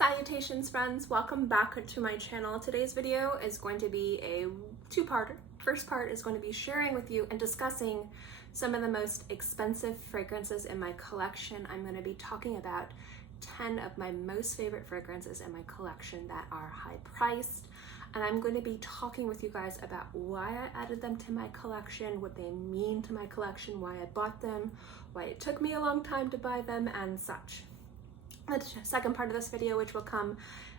Salutations friends, welcome back to my channel. Today's video is going to be a two-parter. First part is going to be sharing with you and discussing some of the most expensive fragrances in my collection. I'm going to be talking about 10 of my most favorite fragrances in my collection that are high priced. And I'm going to be talking with you guys about why I added them to my collection, what they mean to my collection, why I bought them, why it took me a long time to buy them, and such. The second part of this video, which will come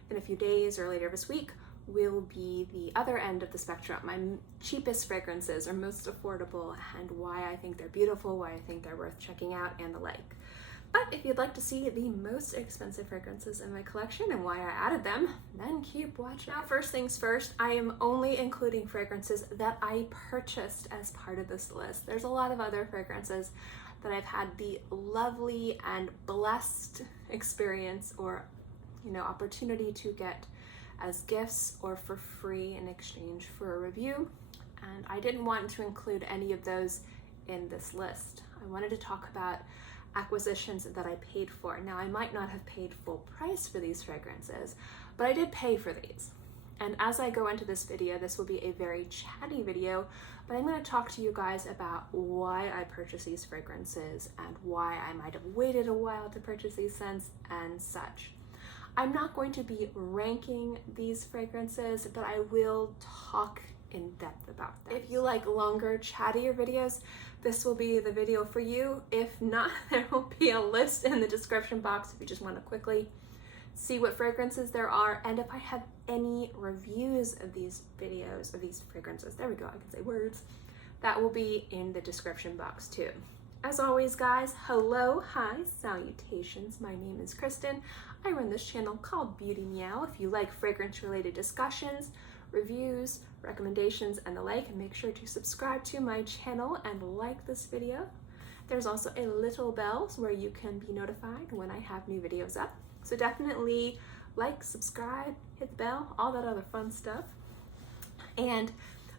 in a few days or later this week, will be the other end of the spectrum, my cheapest fragrances or most affordable, and why I think they're beautiful, why I think they're worth checking out, and the like. But if you'd like to see the most expensive fragrances in my collection and why I added them, then keep watching. Now, first things first, I am only including fragrances that I purchased as part of this list. There's a lot of other fragrances that I've had the lovely and blessed experience or opportunity to get as gifts or for free in exchange for a review, and I didn't want to include any of those in this list. I wanted to talk about acquisitions that I paid for. Now, I might not have paid full price for these fragrances, but I did pay for these. And as I go into this video, this will be a very chatty video, but I'm going to talk to you guys about why I purchased these fragrances and why I might have waited a while to purchase these scents and such. I'm not going to be ranking these fragrances, but I will talk in depth about them. If you like longer, chattier videos, this will be the video for you. If not, there will be a list in the description box if you just want to quickly see what fragrances there are, and if I have any reviews of these videos, of these fragrances, there we go, I can say words, that will be in the description box too. As always, guys, hello, hi, salutations. My name is Kristin. I run this channel called Beauty Meow. If you like fragrance-related discussions, reviews, recommendations, and the like, make sure to subscribe to my channel and like this video. There's also a little bell where you can be notified when I have new videos up. So definitely like, subscribe, hit the bell, all that other fun stuff. And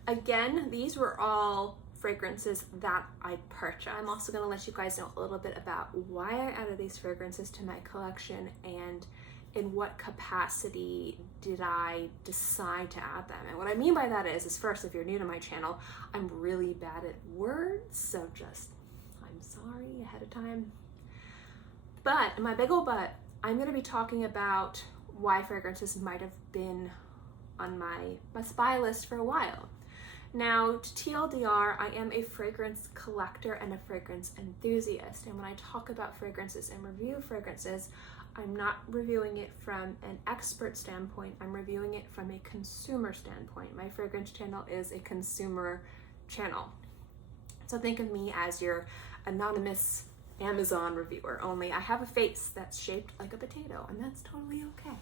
again, these were all fragrances that I purchased. I'm also going to let you guys know a little bit about why I added these fragrances to my collection and in what capacity did I decide to add them. And what I mean by that is first, if you're new to my channel, I'm really bad at words, so just, I'm sorry ahead of time. But my big ol' but, I'm going to be talking about why fragrances might have been on my spy list for a while. Now, to TLDR, I am a fragrance collector and a fragrance enthusiast. And when I talk about fragrances and review fragrances, I'm not reviewing it from an expert standpoint. I'm reviewing it from a consumer standpoint. My fragrance channel is a consumer channel. So think of me as your anonymous Amazon reviewer, only I have a face that's shaped like a potato, and that's totally okay.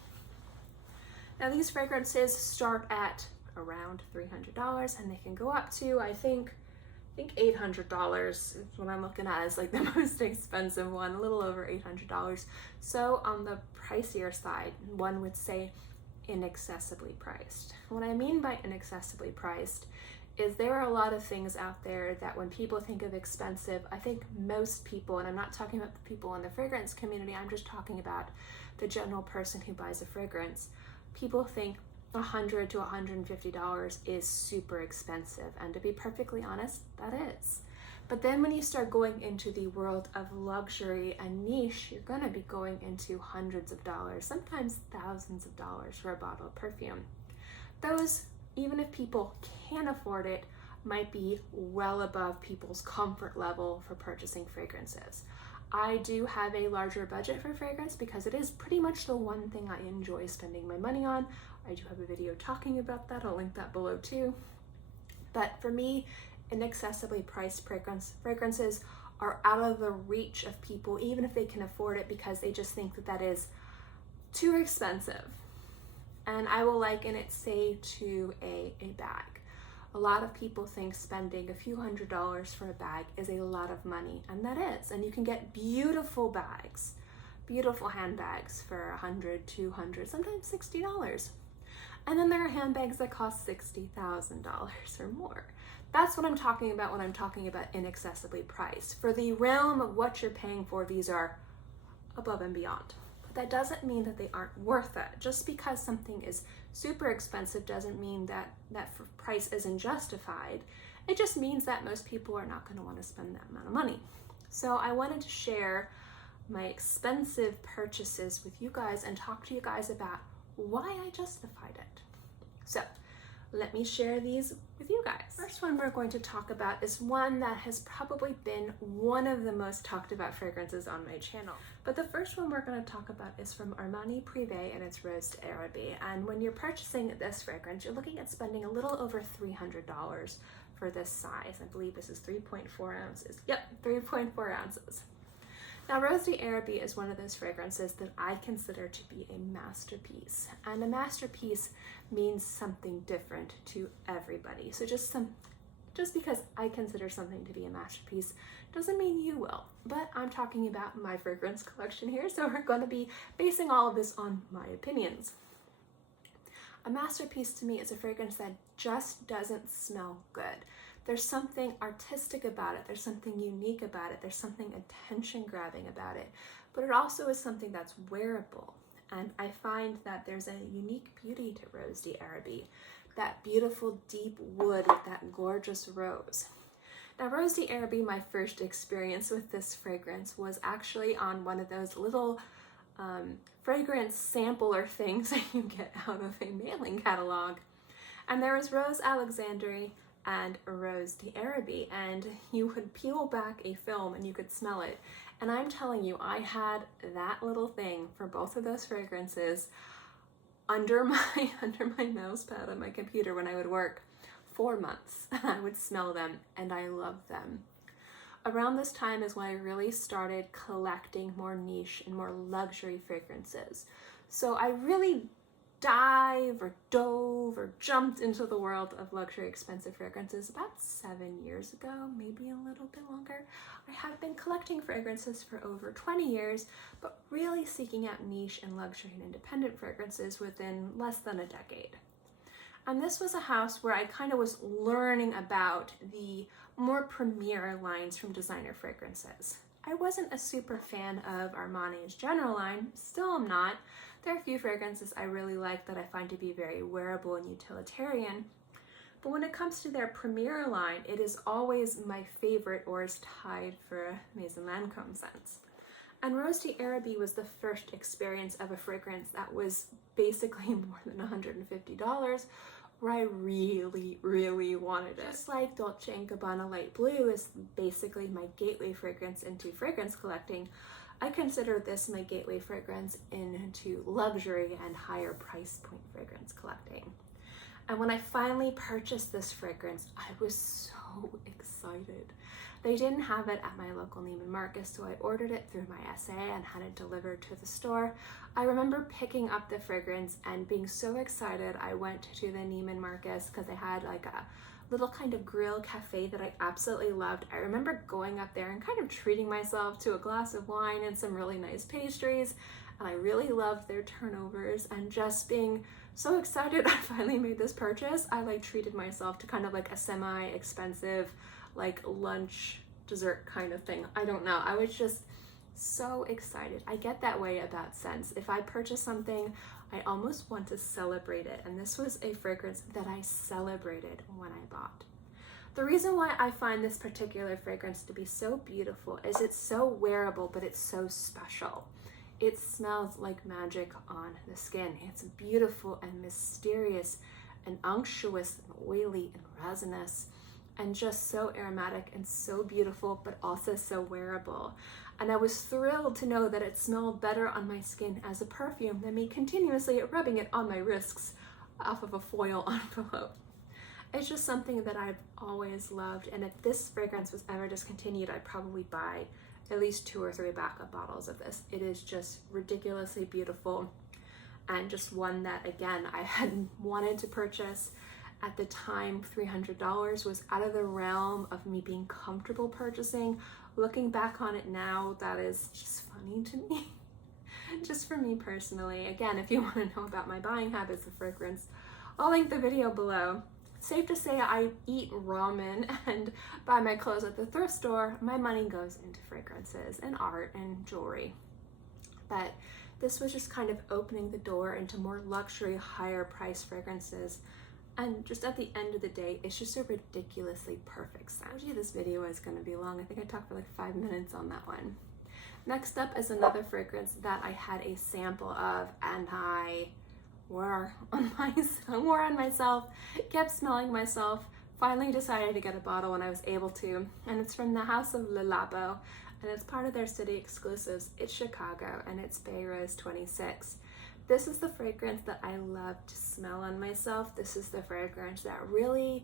Now, these fragrances start at around $300 and they can go up to I think $800 is what I'm looking at as like the most expensive one, a little over $800. So on the pricier side, one would say inaccessibly priced. What I mean by inaccessibly priced is there are a lot of things out there that when people think of expensive, I think most people, and I'm not talking about the people in the fragrance community, I'm just talking about the general person who buys a fragrance, people think $100 to $150 is super expensive, and to be perfectly honest, that is. But then when you start going into the world of luxury and niche, you're going to be going into hundreds of dollars, sometimes thousands of dollars for a bottle of perfume. Those, even if people can afford it, might be well above people's comfort level for purchasing fragrances. I do have a larger budget for fragrance because it is pretty much the one thing I enjoy spending my money on. I do have a video talking about that, I'll link that below too. But for me, inaccessibly priced fragrances are out of the reach of people, even if they can afford it, because they just think that that is too expensive. And I will liken it, say, to a bag. A lot of people think spending a few $100s for a bag is a lot of money, and that is. And you can get beautiful bags, beautiful handbags for $100, $200, sometimes $60. And then there are handbags that cost $60,000 or more. That's what I'm talking about when I'm talking about inaccessibly priced. For the realm of what you're paying for, these are above and beyond. But that doesn't mean that they aren't worth it. Just because something is super expensive doesn't mean that that price isn't justified. It just means that most people are not going to want to spend that amount of money. So I wanted to share my expensive purchases with you guys and talk to you guys about why I justified it. So let me share these with you guys. First one we're going to talk about is one that has probably been one of the most talked about fragrances on my channel. But the first one we're going to talk about is from Armani Prive, and it's Rose d'Arabie. And when you're purchasing this fragrance, you're looking at spending a little over $300 for this size. I believe this is 3.4 ounces. Yep, 3.4 ounces. Now, Rose d'Arabie is one of those fragrances that I consider to be a masterpiece. And a masterpiece means something different to everybody. So just because I consider something to be a masterpiece doesn't mean you will. But I'm talking about my fragrance collection here, so we're going to be basing all of this on my opinions. A masterpiece to me is a fragrance that just doesn't smell good. There's something artistic about it. There's something unique about it. There's something attention-grabbing about it. But it also is something that's wearable. And I find that there's a unique beauty to Rose d'Arabie. That beautiful deep wood with that gorgeous rose. Now, Rose d'Arabie, my first experience with this fragrance was actually on one of those little fragrance sampler things that you get out of a mailing catalog. And there was Rose Alexandre and Rose d'Arabie, and you would peel back a film and you could smell it. And I'm telling you, I had that little thing for both of those fragrances under my mouse pad on my computer when I would work 4 months. I would smell them and I loved them. Around this time is when I really started collecting more niche and more luxury fragrances. So I really dove or jumped into the world of luxury expensive fragrances about 7 years ago, maybe a little bit longer. I have been collecting fragrances for over 20 years, but really seeking out niche and luxury and independent fragrances within less than a decade. And this was a house where I kind of was learning about the more premier lines from designer fragrances. I wasn't a super fan of Armani's general line, still am not. There are a few fragrances I really like that I find to be very wearable and utilitarian. But when it comes to their premier line, it is always my favorite or is tied for Maison Lancôme scents. And Rose d'Arabie was the first experience of a fragrance that was basically more than $150, where I really, really wanted it. Just like Dolce & Gabbana Light Blue is basically my gateway fragrance into fragrance collecting, I consider this my gateway fragrance into luxury and higher price point fragrance collecting. And when I finally purchased this fragrance, I was so excited. They didn't have it at my local Neiman Marcus, so I ordered it through my SA and had it delivered to the store. I remember picking up the fragrance and being so excited. I went to the Neiman Marcus because they had like a little kind of grill cafe that I absolutely loved. I remember going up there and kind of treating myself to a glass of wine and some really nice pastries, and I really loved their turnovers, and just being so excited I finally made this purchase. I like treated myself to kind of like a semi-expensive like lunch dessert kind of thing. I don't know, I was just so excited. I get that way about scents. If I purchase something, I almost want to celebrate it, and this was a fragrance that I celebrated when I bought. The reason why I find this particular fragrance to be so beautiful is it's so wearable, but it's so special. It smells like magic on the skin. It's beautiful and mysterious and unctuous and oily and resinous, and just so aromatic and so beautiful, but also so wearable. And I was thrilled to know that it smelled better on my skin as a perfume than me continuously rubbing it on my wrists off of a foil envelope. It's just something that I've always loved, and if this fragrance was ever discontinued, I'd probably buy at least 2 or 3 backup bottles of this. It is just ridiculously beautiful, and just one that, again, I had wanted to purchase. At the time, $300 was out of the realm of me being comfortable purchasing. Looking back on it now, that is just funny to me. Just for me personally. Again, if you want to know about my buying habits of fragrance, I'll link the video below. Safe to say I eat ramen and buy my clothes at the thrift store. My money goes into fragrances and art and jewelry. But this was just kind of opening the door into more luxury, higher price fragrances. And just at the end of the day, it's just a ridiculously perfect scent. I told you this video is going to be long. I think I talked for like 5 minutes on that one. Next up is another fragrance that I had a sample of and I wore on myself, kept smelling myself, finally decided to get a bottle when I was able to. And it's from the house of Labo, and it's part of their city exclusives. It's Chicago, and it's Bay Rose 26. This is the fragrance that I love to smell on myself. This is the fragrance that really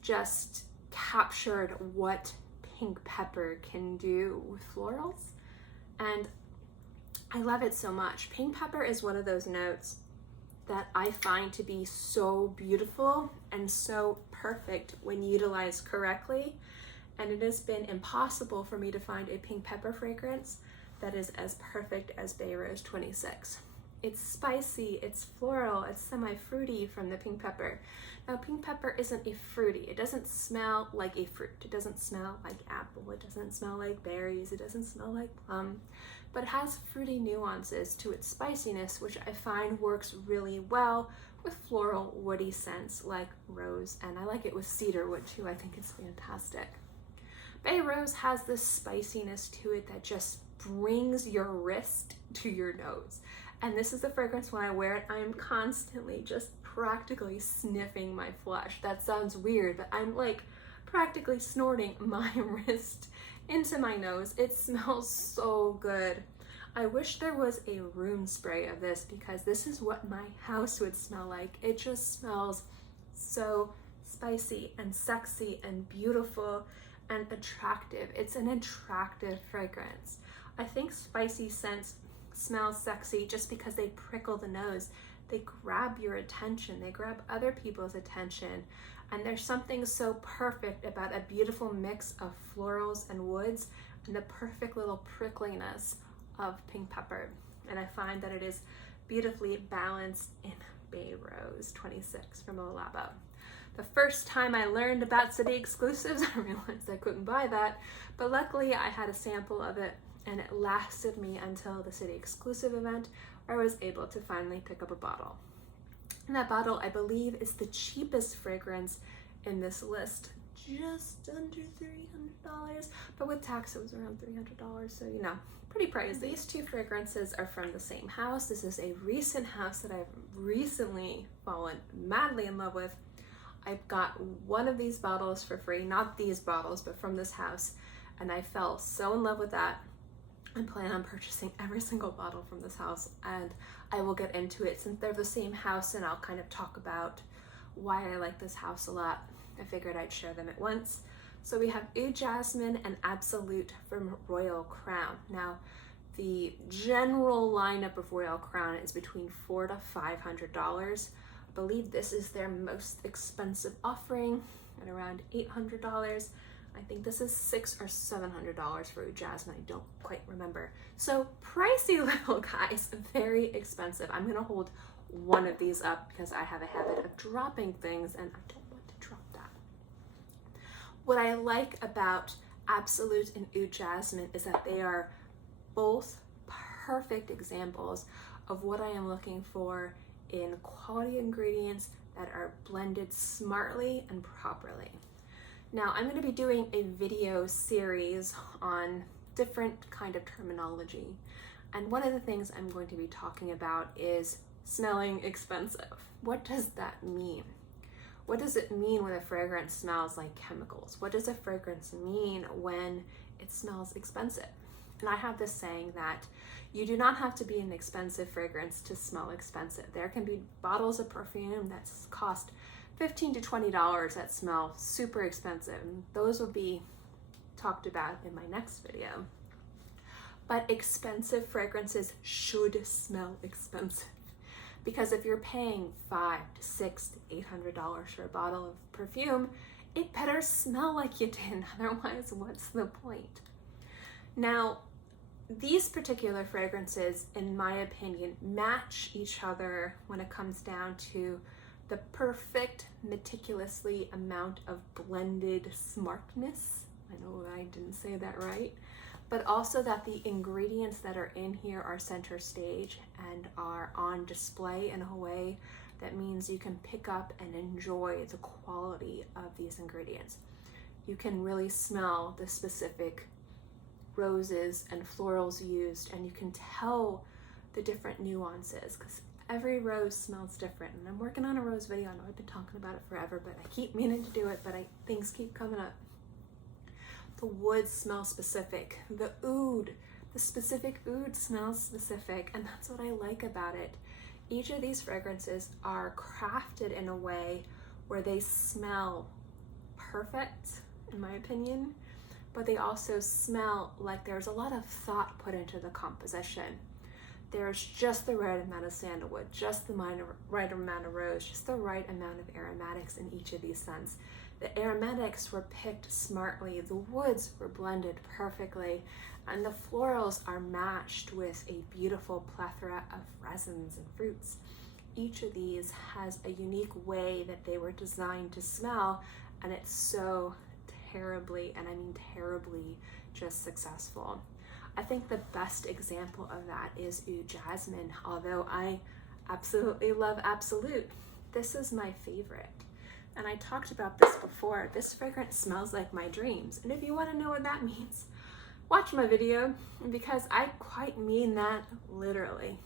just captured what pink pepper can do with florals. And I love it so much. Pink pepper is one of those notes that I find to be so beautiful and so perfect when utilized correctly. And it has been impossible for me to find a pink pepper fragrance that is as perfect as Bay Rose 26. It's spicy, it's floral, it's semi-fruity from the pink pepper. Now, pink pepper isn't a fruity. It doesn't smell like a fruit. It doesn't smell like apple. It doesn't smell like berries. It doesn't smell like plum. But it has fruity nuances to its spiciness, which I find works really well with floral, woody scents like rose. And I like it with cedarwood too. I think it's fantastic. Bay Rose has this spiciness to it that just brings your wrist to your nose. And this is the fragrance when I wear it, I'm constantly just practically sniffing my flesh. That sounds weird, but I'm like practically snorting my wrist into my nose. It smells so good. I wish there was a room spray of this because this is what my house would smell like. It just smells so spicy and sexy and beautiful and attractive. It's an attractive fragrance. I think spicy scents smell sexy just because they prickle the nose. They grab your attention. They grab other people's attention. And there's something so perfect about a beautiful mix of florals and woods and the perfect little prickliness of pink pepper. And I find that it is beautifully balanced in Bay Rose 26 from Labo. The first time I learned about city exclusives, I realized I couldn't buy that, but luckily I had a sample of it and it lasted me until the city exclusive event where I was able to finally pick up a bottle. And that bottle, I believe, is the cheapest fragrance in this list, just under $300, but with tax it was around $300, so you know, pretty pricey. These two fragrances are from the same house. This is a recent house that I've recently fallen madly in love with. I've got one of these bottles for free, not these bottles, but from this house, and I fell so in love with that. I plan on purchasing every single bottle from this house, and I will get into it since they're the same house, and I'll kind of talk about why I like this house a lot. I figured I'd share them at once. So we have Aoud Jasmine and Absolute from Royal Crown. Now, the general lineup of Royal Crown is between $400 to $500. I believe this is their most expensive offering at around $800. I think this is $600 or $700 for Aoud Jasmine. I don't quite remember. So pricey little guys, very expensive. I'm gonna hold one of these up because I have a habit of dropping things and I don't want to drop that. What I like about Absolute and Aoud Jasmine is that they are both perfect examples of what I am looking for in quality ingredients that are blended smartly and properly. Now, I'm going to be doing a video series on different kind of terminology. And one of the things I'm going to be talking about is smelling expensive. What does that mean? What does it mean when a fragrance smells like chemicals? What does a fragrance mean when it smells expensive? And I have this saying that you do not have to be an expensive fragrance to smell expensive. There can be bottles of perfume that cost $15 to $20 that smell super expensive. Those will be talked about in my next video. But expensive fragrances should smell expensive. Because if you're paying $500 to $600 to $800 for a bottle of perfume, it better smell like you did. Otherwise, what's the point? Now, these particular fragrances, in my opinion, match each other when it comes down to the perfect, meticulously amount of blended smartness. I know I didn't say that right, but also that the ingredients that are in here are center stage and are on display in a way that means you can pick up and enjoy the quality of these ingredients. You can really smell the specific roses and florals used, and you can tell the different nuances because every rose smells different. And I'm working on a rose video. I know I've been talking about it forever, but I keep meaning to do it, but things keep coming up. The wood smells specific. The specific oud smells specific, and that's what I like about it. Each of these fragrances are crafted in a way where they smell perfect, in my opinion, but they also smell like there's a lot of thought put into the composition. There's just the right amount of sandalwood, just the right amount of rose, just the right amount of aromatics in each of these scents. The aromatics were picked smartly, the woods were blended perfectly, and the florals are matched with a beautiful plethora of resins and fruits. Each of these has a unique way that they were designed to smell, and it's so terribly, and I mean terribly, just successful. I think the best example of that is Oud Jasmine. Although I absolutely love Absolute, this is my favorite. And I talked about this before. This fragrance smells like my dreams. And if you want to know what that means, watch my video, because I quite mean that literally.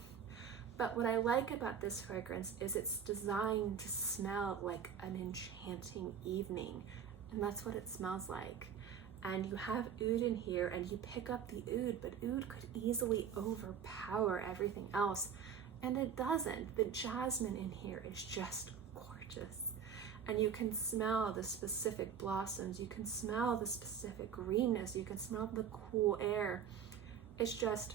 But what I like about this fragrance is it's designed to smell like an enchanting evening. And that's what it smells like. And you have oud in here, and you pick up the oud, but oud could easily overpower everything else. And it doesn't. The jasmine in here is just gorgeous. And you can smell the specific blossoms, you can smell the specific greenness, you can smell the cool air. It's just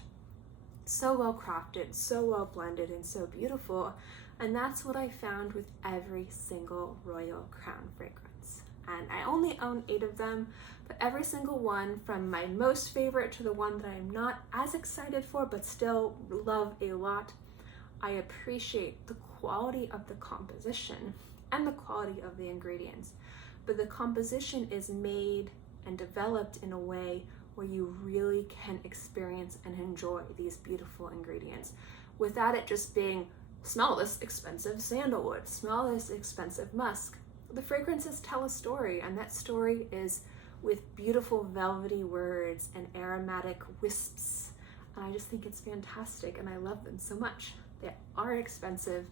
so well crafted, so well blended, and so beautiful. And that's what I found with every single Royal Crown fragrance. And I only own 8 of them, but every single one, from my most favorite to the one that I'm not as excited for but still love a lot, I appreciate the quality of the composition and the quality of the ingredients. But the composition is made and developed in a way where you really can experience and enjoy these beautiful ingredients without it just being, smell this expensive sandalwood, smell this expensive musk. The fragrances tell a story, and that story is with beautiful velvety words and aromatic wisps. And I just think it's fantastic, and I love them so much. They are expensive,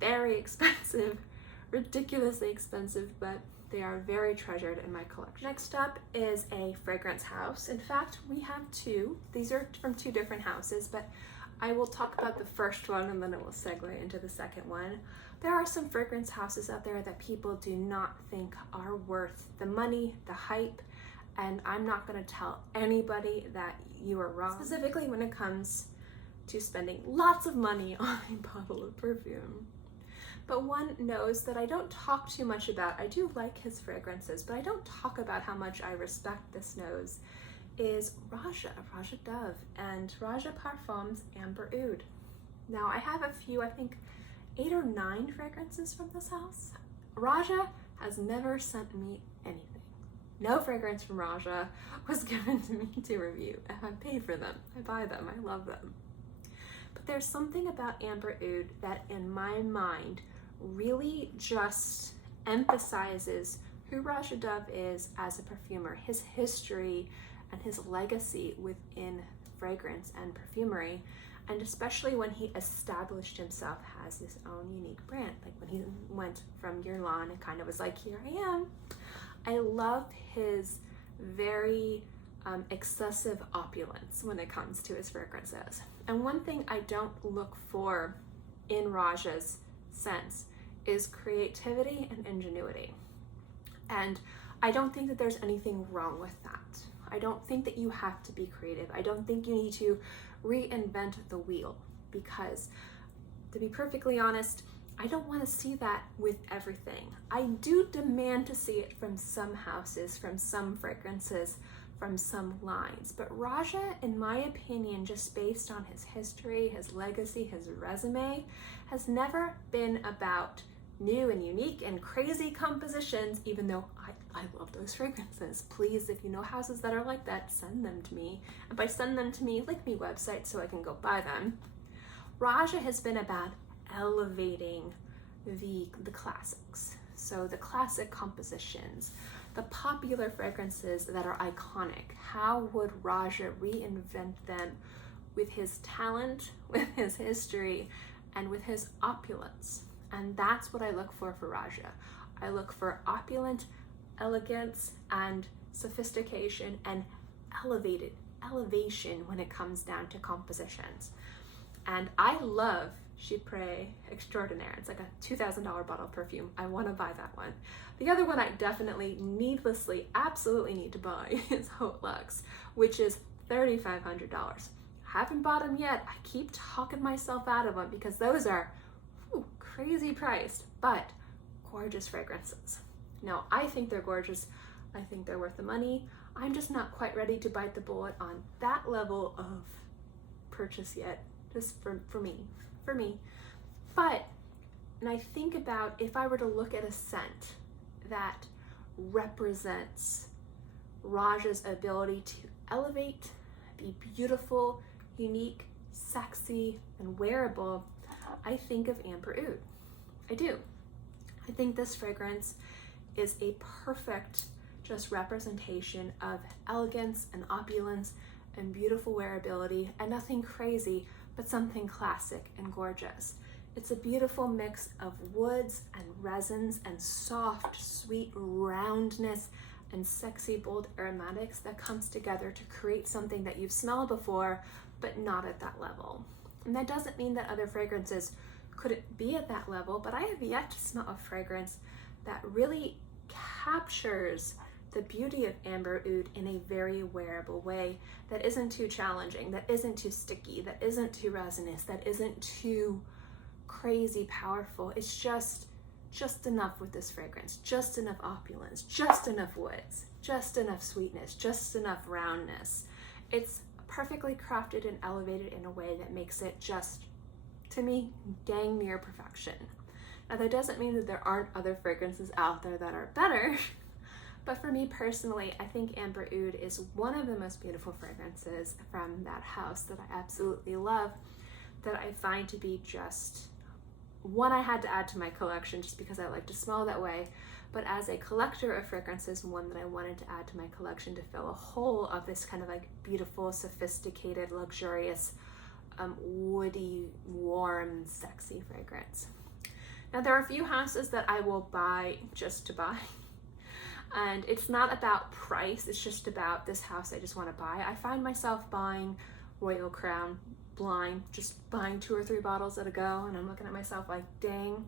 very expensive, ridiculously expensive, but they are very treasured in my collection. Next up is a fragrance house. In fact, we have 2. These are from 2 different houses, but I will talk about the first one and then it will segue into the second one. There are some fragrance houses out there that people do not think are worth the money, the hype, and I'm not going to tell anybody that you are wrong, specifically when it comes to spending lots of money on a bottle of perfume. But one knows that I don't talk too much about, I do like his fragrances, but I don't talk about how much I respect this nose, is Roja Dove, and Roja Parfums Amber Oud. Now I have a few, I think 8 or 9 fragrances from this house. Roja has never sent me anything. No fragrance from Roja was given to me to review. I paid for them, I buy them, I love them. But there's something about Amber Oud that in my mind really just emphasizes who Roja Dove is as a perfumer, his history and his legacy within fragrance and perfumery, and especially when he established himself as his own unique brand. Like when he went from Guerlain and kind of was like, here I am. I love his very excessive opulence when it comes to his fragrances. And one thing I don't look for in Roja's scents is creativity and ingenuity. And I don't think that there's anything wrong with that. I don't think that you have to be creative. I don't think you need to reinvent the wheel, because to be perfectly honest, I don't want to see that with everything. I do demand to see it from some houses, from some fragrances, from some lines. But Roja, in my opinion, just based on his history, his legacy, his resume, has never been about new and unique and crazy compositions, even though I love those fragrances. Please, if you know houses that are like that, send them to me. And by send them to me, link me websites so I can go buy them. Roja has been about elevating the classics. So the classic compositions, the popular fragrances that are iconic. How would Roja reinvent them with his talent, with his history, and with his opulence? And that's what I look for Roja. I look for opulent elegance and sophistication and elevation when it comes down to compositions. And I love Chypre Extraordinaire. It's like a $2,000 bottle of perfume. I want to buy that one. The other one I definitely needlessly absolutely need to buy is Haute Luxe, which is $3,500. Haven't bought them yet. I keep talking myself out of them because those are crazy priced, but gorgeous fragrances. Now, I think they're gorgeous. I think they're worth the money. I'm just not quite ready to bite the bullet on that level of purchase yet, just for me. But, and I think about if I were to look at a scent that represents Roja's ability to elevate, be beautiful, unique, sexy, and wearable, I think of Amber Oud. I do. I think this fragrance is a perfect just representation of elegance and opulence and beautiful wearability, and nothing crazy, but something classic and gorgeous. It's a beautiful mix of woods and resins and soft, sweet roundness and sexy, bold aromatics that comes together to create something that you've smelled before, but not at that level. And that doesn't mean that other fragrances couldn't be at that level, but I have yet to smell a fragrance that really captures the beauty of Amber Oud in a very wearable way that isn't too challenging, that isn't too sticky, that isn't too resinous, that isn't too crazy powerful. It's just enough with this fragrance, just enough opulence, just enough woods, just enough sweetness, just enough roundness. It's perfectly crafted and elevated in a way that makes it just, to me, dang near perfection. Now, that doesn't mean that there aren't other fragrances out there that are better, but for me personally, I think Amber Oud is one of the most beautiful fragrances from that house that I absolutely love, that I find to be just one I had to add to my collection just because I like to smell that way, but as a collector of fragrances, one that I wanted to add to my collection to fill a hole of this kind of like beautiful, sophisticated, luxurious, woody, warm, sexy fragrance. Now, there are a few houses that I will buy just to buy. And it's not about price, it's just about this house I just want to buy. I find myself buying Royal Crown blind, just buying 2 or 3 bottles at a go, and I'm looking at myself like, dang.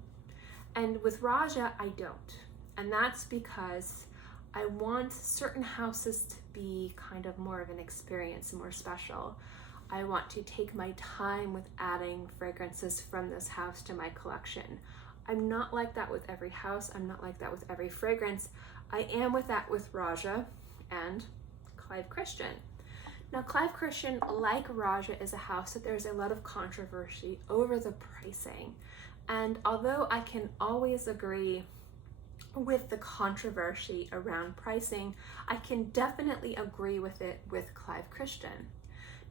And with Roja, I don't. And that's because I want certain houses to be kind of more of an experience, more special. I want to take my time with adding fragrances from this house to my collection. I'm not like that with every house. I'm not like that with every fragrance. I am with that with Roja and Clive Christian. Now, Clive Christian, like Roja, is a house that there's a lot of controversy over the pricing. And although I can always agree with the controversy around pricing, I can definitely agree with it with Clive Christian.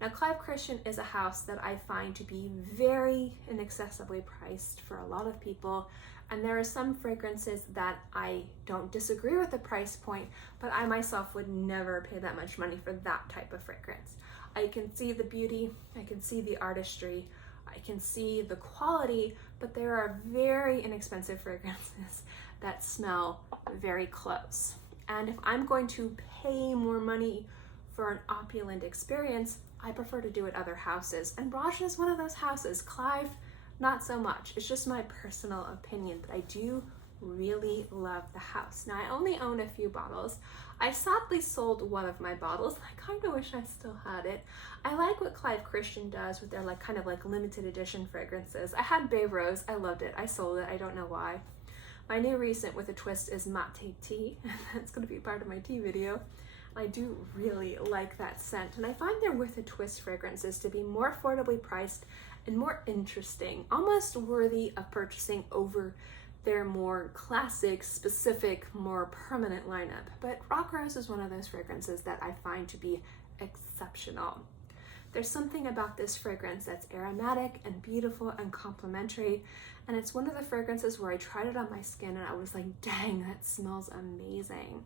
Now, Clive Christian is a house that I find to be very inaccessibly priced for a lot of people, and there are some fragrances that I don't disagree with the price point, but I myself would never pay that much money for that type of fragrance. I can see the beauty, I can see the artistry, I can see the quality, but there are very inexpensive fragrances that smell very close. And if I'm going to pay more money for an opulent experience, I prefer to do it other houses. And Roja is one of those houses. Clive, not so much. It's just my personal opinion, but I do really love the house. Now, I only own a few bottles. I sadly sold one of my bottles. I kind of wish I still had it. I like what Clive Christian does with their kind of limited edition fragrances. I had Babe Rose. I loved it. I sold it. I don't know why. My new recent with a twist is Matte Tea, and that's going to be part of my tea video. I do really like that scent, and I find their With a Twist fragrances to be more affordably priced and more interesting, almost worthy of purchasing over their more classic, specific, more permanent lineup. But Rock Rose is one of those fragrances that I find to be exceptional. There's something about this fragrance that's aromatic and beautiful and complimentary, and it's one of the fragrances where I tried it on my skin and I was like, dang, that smells amazing.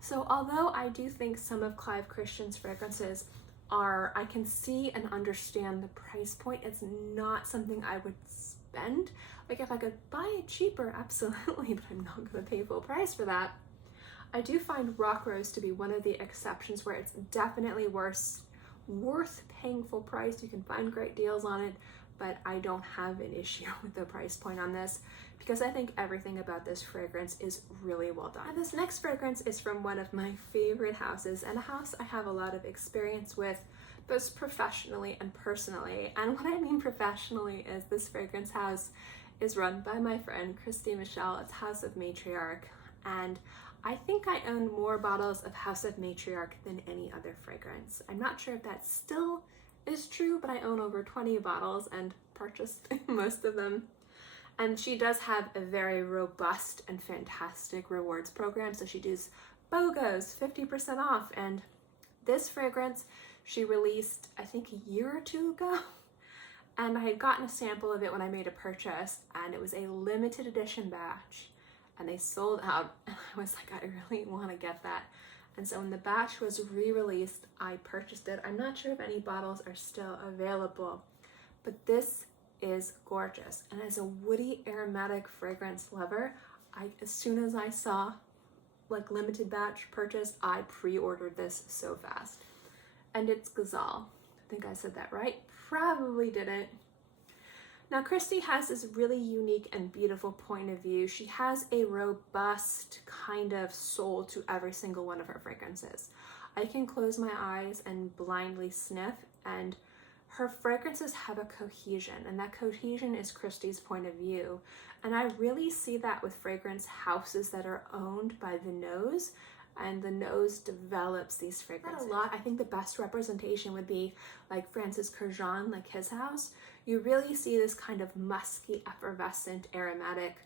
So although I do think some of Clive Christian's fragrances are, I can see and understand the price point, it's not something I would spend. Like if I could buy it cheaper, absolutely, but I'm not gonna pay full price for that. I do find Rock Rose to be one of the exceptions where it's definitely worth paying full price. You can find great deals on it, but I don't have an issue with the price point on this because I think everything about this fragrance is really well done. And this next fragrance is from one of my favorite houses, and a house I have a lot of experience with, both professionally and personally. And what I mean professionally is this fragrance house is run by my friend Kristin West. It's House of Matriarch, and I think I own more bottles of House of Matriarch than any other fragrance. I'm not sure if that still is true, but I own over 20 bottles and purchased most of them. And she does have a very robust and fantastic rewards program. So she does BOGOs, 50% off. And this fragrance she released, I think, a year or two ago. And I had gotten a sample of it when I made a purchase, and it was a limited edition batch. And they sold out, and I was like, I really want to get that. And so when the batch was re-released, I purchased it. I'm not sure if any bottles are still available, but this is gorgeous. And as a woody aromatic fragrance lover, as soon as I saw like limited batch purchase, I pre-ordered this so fast. And it's Gazal. I think I said that right. Probably didn't. Now, Kristy has this really unique and beautiful point of view. She has a robust kind of soul to every single one of her fragrances. I can close my eyes and blindly sniff, and her fragrances have a cohesion, and that cohesion is Kristy's point of view. And I really see that with fragrance houses that are owned by the nose, and the nose develops these fragrances. Not a lot. I think the best representation would be like Francis Kurkdjian, like his house. You really see this kind of musky, effervescent, aromatic,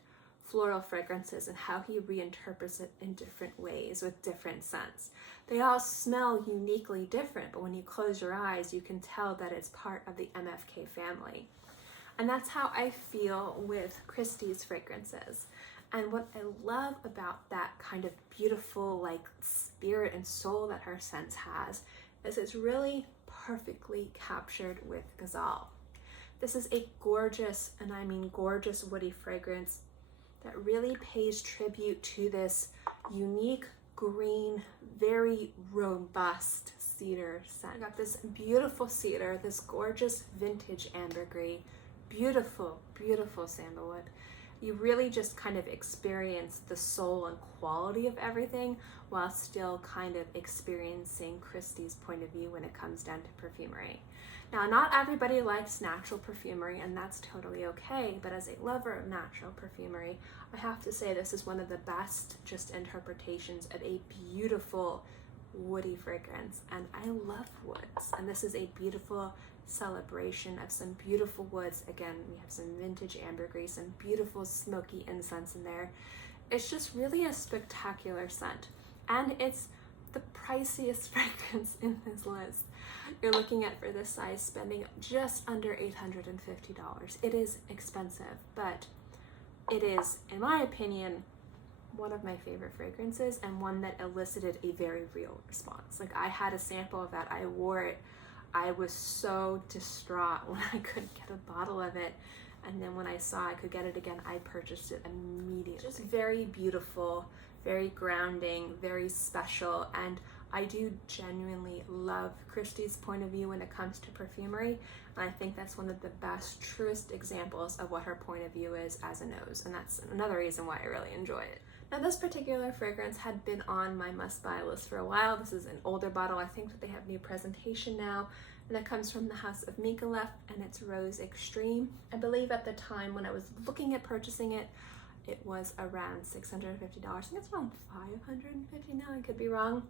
floral fragrances and how he reinterprets it in different ways with different scents. They all smell uniquely different, but when you close your eyes, you can tell that it's part of the MFK family. And that's how I feel with Kristy's fragrances. And what I love about that kind of beautiful like spirit and soul that her scents has is it's really perfectly captured with Gazal. This is a gorgeous, and I mean gorgeous, woody fragrance that really pays tribute to this unique green, very robust cedar scent. I got this beautiful cedar, this gorgeous vintage ambergris, beautiful, beautiful sandalwood. You really just kind of experience the soul and quality of everything while still kind of experiencing Kristy's point of view when it comes down to perfumery. Now, not everybody likes natural perfumery, and that's totally okay, but as a lover of natural perfumery, I have to say this is one of the best just interpretations of a beautiful woody fragrance, and I love woods, and this is a beautiful celebration of some beautiful woods. Again, we have some vintage ambergris, some beautiful smoky incense in there. It's just really a spectacular scent, and it's the priciest fragrance in this list. You're looking at, for this size, spending just under $850. It is expensive, but it is, in my opinion, one of my favorite fragrances, and one that elicited a very real response. Like, I had a sample of that, I wore it, I was so distraught when I couldn't get a bottle of it, and then when I saw I could get it again, I purchased it immediately. Just very beautiful, very grounding, very special, and I do genuinely love Kristy's point of view when it comes to perfumery, and I think that's one of the best, truest examples of what her point of view is as a nose, and that's another reason why I really enjoy it. Now, this particular fragrance had been on my must-buy list for a while. This is an older bottle. I think that they have new presentation now, and it comes from the House of Micallef, and it's Rose Extreme. I believe at the time when I was looking at purchasing it, it was around $650. I think it's around $550 now, I could be wrong.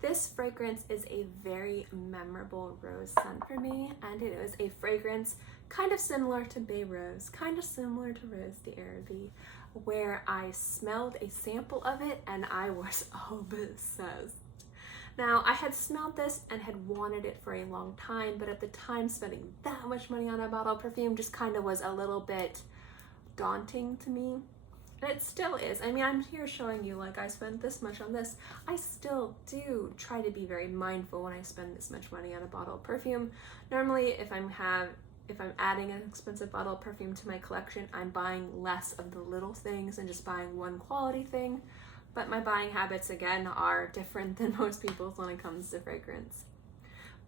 This fragrance is a very memorable rose scent for me, and it is a fragrance kind of similar to Bay Rose, kind of similar to Rose d'Arabie, where I smelled a sample of it and I was obsessed. Now, I had smelled this and had wanted it for a long time, but at the time, spending that much money on a bottle of perfume just kind of was a little bit daunting to me. And it still is. I mean, I'm here showing you, like, I spent this much on this. I still do try to be very mindful when I spend this much money on a bottle of perfume. Normally, if I'm adding an expensive bottle of perfume to my collection, I'm buying less of the little things and just buying one quality thing. But my buying habits, again, are different than most people's when it comes to fragrance.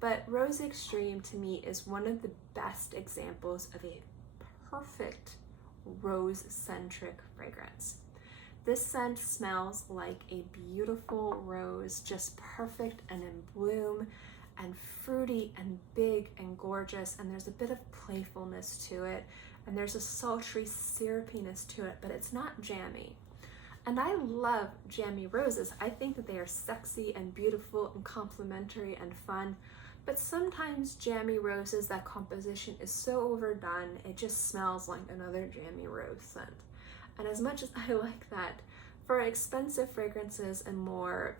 But Rose Extreme, to me, is one of the best examples of a perfect rose-centric fragrance. This scent smells like a beautiful rose, just perfect and in bloom, and fruity and big and gorgeous, and there's a bit of playfulness to it, and there's a sultry syrupiness to it, but it's not jammy. And I love jammy roses. I think that they are sexy and beautiful and complimentary and fun, but sometimes jammy roses, that composition is so overdone, it just smells like another jammy rose scent. And as much as I like that, for expensive fragrances and more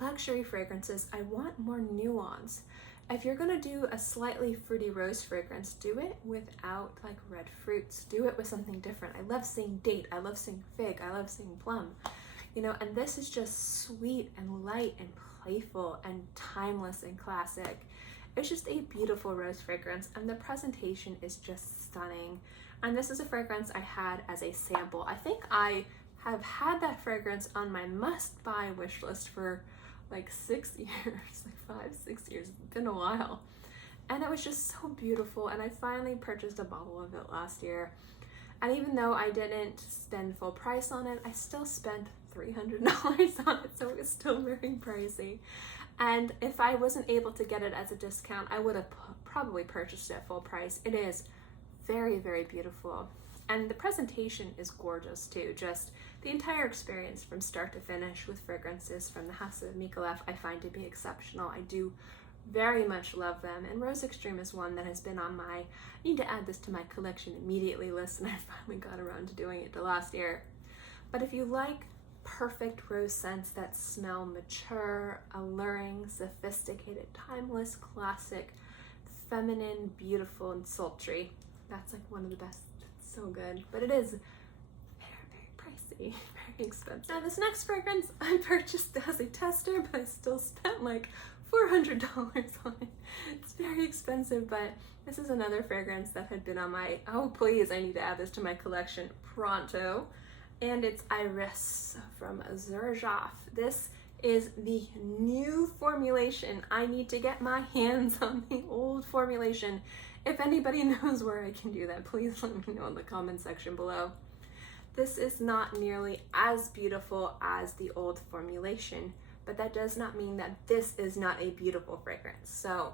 luxury fragrances, I want more nuance. If you're gonna do a slightly fruity rose fragrance, do it without like red fruits. Do it with something different. I love seeing date, I love seeing fig, I love seeing plum. You know, and this is just sweet and light and playful and timeless and classic. It's just a beautiful rose fragrance, and the presentation is just stunning. And this is a fragrance I had as a sample. I think I have had that fragrance on my must-buy wish list for like 6 years, like 5-6 years. It's been a while. And it was just so beautiful, and I finally purchased a bottle of it last year. And even though I didn't spend full price on it, I still spent $300 on it, so it was still very pricey. And if I wasn't able to get it as a discount, I would have probably purchased it at full price. It is very, very beautiful. And the presentation is gorgeous too. Just the entire experience from start to finish with fragrances from the house of Micallef I find to be exceptional. I do very much love them, and Rose Extreme is one that has been on my I need to add this to my collection immediately list, and I finally got around to doing it last year. But if you like perfect rose scents that smell mature, alluring, sophisticated, timeless, classic, feminine, beautiful, and sultry, that's like one of the best. It's so good, but it is very, very pricey, very expensive. Now this next fragrance I purchased as a tester, but I still spent like $400 on it. It's very expensive, but this is another fragrance that had been on my, oh please, I need to add this to my collection pronto. And it's Irisss from Xerjoff. This is the new formulation. I need to get my hands on the old formulation. If anybody knows where I can do that, please let me know in the comment section below. This is not nearly as beautiful as the old formulation, but that does not mean that this is not a beautiful fragrance. So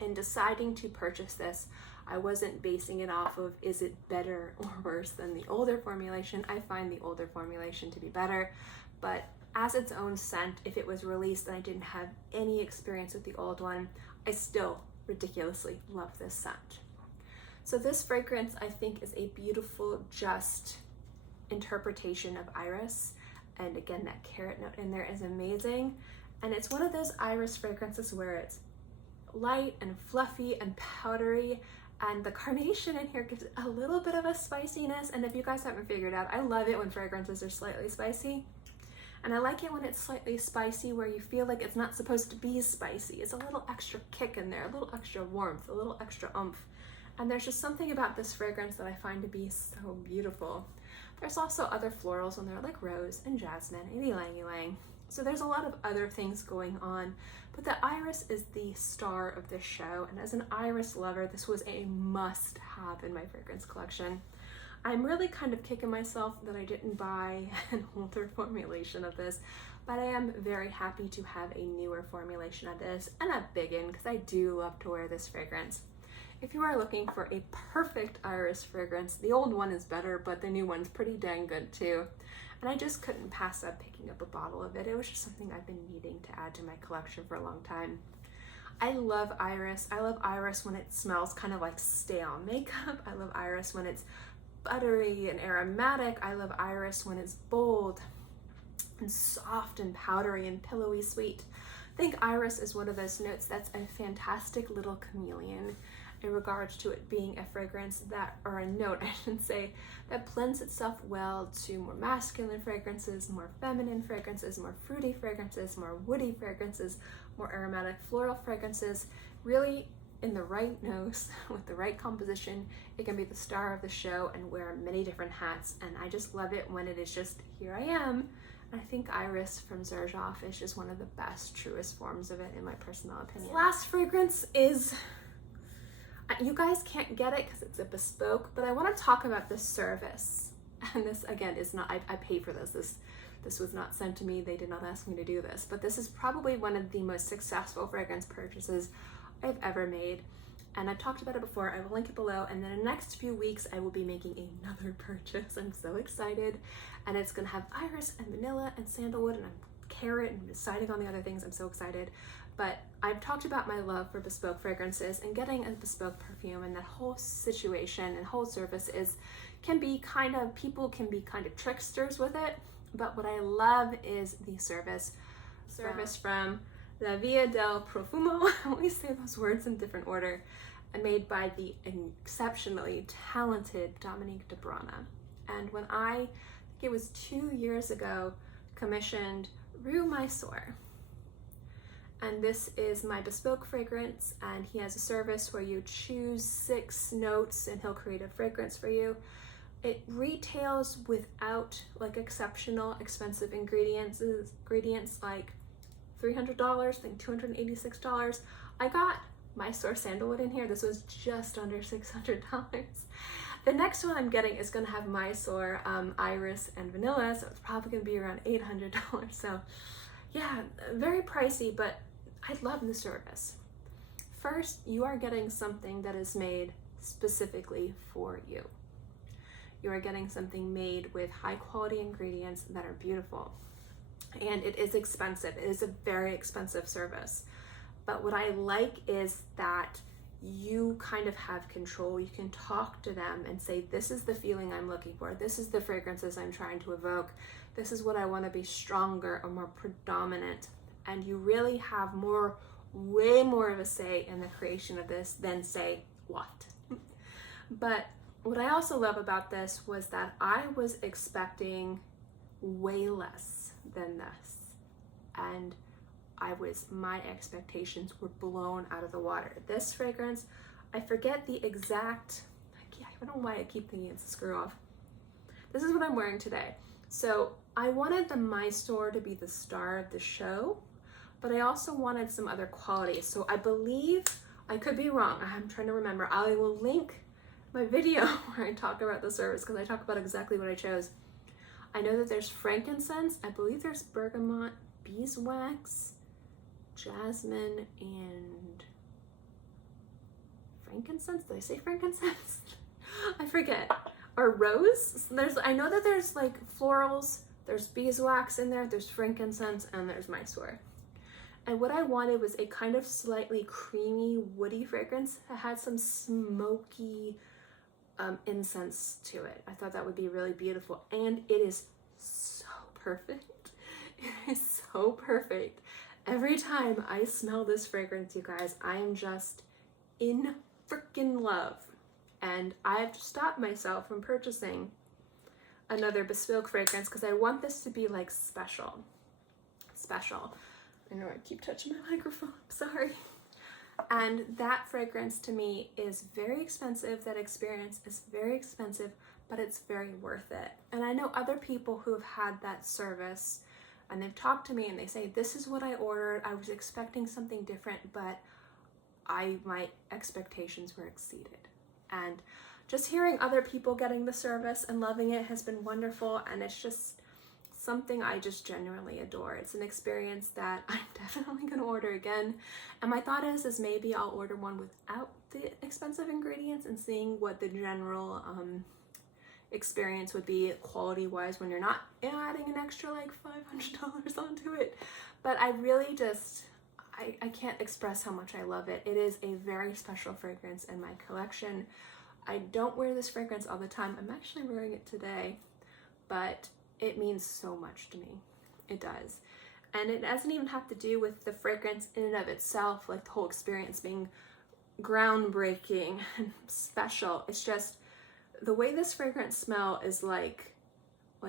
in deciding to purchase this, I wasn't basing it off of is it better or worse than the older formulation. I find the older formulation to be better, but as its own scent, if it was released and I didn't have any experience with the old one, I still ridiculously love this scent. So this fragrance I think is a beautiful, just interpretation of Irisss. And again, that carrot note in there is amazing. And it's one of those Irisss fragrances where it's light and fluffy and powdery, and the carnation in here gives it a little bit of a spiciness. And if you guys haven't figured out, I love it when fragrances are slightly spicy. And I like it when it's slightly spicy where you feel like it's not supposed to be spicy. It's a little extra kick in there, a little extra warmth, a little extra oomph. And there's just something about this fragrance that I find to be so beautiful. There's also other florals in there like rose and jasmine and ylang-ylang. So there's a lot of other things going on, but the Irisss is the star of this show. And as an Irisss lover, this was a must-have in my fragrance collection. I'm really kind of kicking myself that I didn't buy an older formulation of this, but I am very happy to have a newer formulation of this and a big one because I do love to wear this fragrance. If you are looking for a perfect Irisss fragrance, the old one is better, but the new one's pretty dang good too. And I just couldn't pass up picking up a bottle of it. It was just something I've been needing to add to my collection for a long time. I love Irisss. I love Irisss when it smells kind of like stale makeup. I love Irisss when it's buttery and aromatic. I love Irisss when it's bold and soft and powdery and pillowy sweet. I think Irisss is one of those notes that's a fantastic little chameleon in regards to it being a fragrance that, or a note I should say, that blends itself well to more masculine fragrances, more feminine fragrances, more fruity fragrances, more woody fragrances, more aromatic floral fragrances. Really, in the right nose, with the right composition, it can be the star of the show and wear many different hats. And I just love it when it is just, here I am. I think Irisss from Xerjoff is just one of the best, truest forms of it in my personal opinion. Last fragrance is, you guys can't get it because it's a Bespoke, but I want to talk about the service. And this again is not, I paid for this. This was not sent to me. They did not ask me to do this, but this is probably one of the most successful fragrance purchases I've ever made. And I've talked about it before. I will link it below. And then in the next few weeks, I will be making another purchase. I'm so excited. And it's gonna have iris and vanilla and sandalwood and carrot and deciding on the other things. I'm so excited. But I've talked about my love for Bespoke fragrances, and getting a Bespoke perfume and that whole situation and whole service can be kind of, people can be kind of tricksters with it. But what I love is the service from La Via del Profumo. I always say those words in different order, and made by the exceptionally talented Dominique Debrana. And when I think it was 2 years ago, commissioned Rue Mysore. And this is my Bespoke fragrance, and he has a service where you choose 6 notes and he'll create a fragrance for you. It retails without like exceptional expensive ingredients like $300, I think $286. I got Mysore sandalwood in here. This was just under $600. The next one I'm getting is gonna have Mysore, Iris, and vanilla, so it's probably gonna be around $800. So yeah, very pricey, but I love the service. First, you are getting something that is made specifically for you. You are getting something made with high quality ingredients that are beautiful. And it is expensive. It is a very expensive service. But what I like is that you kind of have control. You can talk to them and say, this is the feeling I'm looking for. This is the fragrances I'm trying to evoke. This is what I want to be stronger or more predominant. And you really have way more of a say in the creation of this than say what. But what I also love about this was that I was expecting way less than this. And my expectations were blown out of the water. This fragrance, I forget the exact, I don't know why I keep thinking it's a screw off. This is what I'm wearing today. So I wanted the Mysore to be the star of the show, but I also wanted some other qualities. So I believe, I could be wrong, I'm trying to remember. I will link my video where I talk about the service because I talk about exactly what I chose. I know that there's frankincense, I believe there's bergamot, beeswax, jasmine, and frankincense. Did I say frankincense? I forget. Or rose. I know that there's like florals, there's beeswax in there, there's frankincense, and there's Mysore. And what I wanted was a kind of slightly creamy, woody fragrance that had some smoky incense to it. I thought that would be really beautiful, and it is so perfect. It is so perfect. Every time I smell this fragrance, you guys, I am just in freaking love. And I have to stop myself from purchasing another Bespoke fragrance because I want this to be like special. I know I keep touching my microphone, I'm sorry. And that fragrance to me is very expensive. That experience is very expensive, but it's very worth it. And I know other people who have had that service and they've talked to me and they say, this is what I ordered. I was expecting something different, but my expectations were exceeded. And just hearing other people getting the service and loving it has been wonderful. And it's just something I just genuinely adore. It's an experience that I'm definitely going to order again. And my thought is maybe I'll order one without the expensive ingredients and seeing what the general experience would be quality wise when you're not adding an extra like $500 onto it. But I I can't express how much I love it. It is a very special fragrance in my collection. I don't wear this fragrance all the time. I'm actually wearing it today, but it means so much to me. It does. And it doesn't even have to do with the fragrance in and of itself, like the whole experience being groundbreaking and special. It's just the way this fragrance smells is like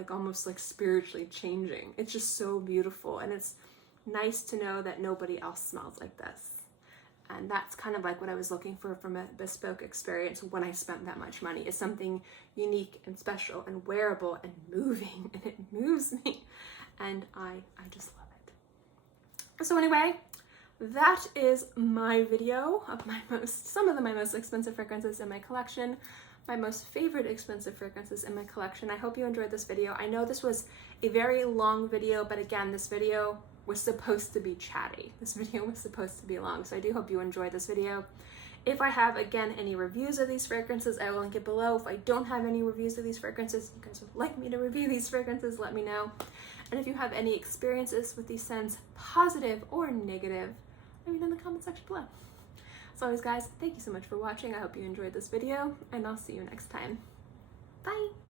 almost like spiritually changing. It's just so beautiful, and it's nice to know that nobody else smells like this. And that's kind of like what I was looking for from a bespoke experience when I spent that much money, is something unique and special and wearable and moving, and it moves me, and I just love it. So anyway, that is my video of some of my most expensive fragrances in my collection, my most favorite expensive fragrances in my collection. I hope you enjoyed this video. I know this was a very long video, but again, this video was supposed to be chatty. This video was supposed to be long, so I do hope you enjoyed this video. If I have, again, any reviews of these fragrances, I will link it below. If I don't have any reviews of these fragrances, you guys would like me to review these fragrances, let me know. And if you have any experiences with these scents, positive or negative, let me know in the comment section below. As always, guys, thank you so much for watching. I hope you enjoyed this video, and I'll see you next time. Bye!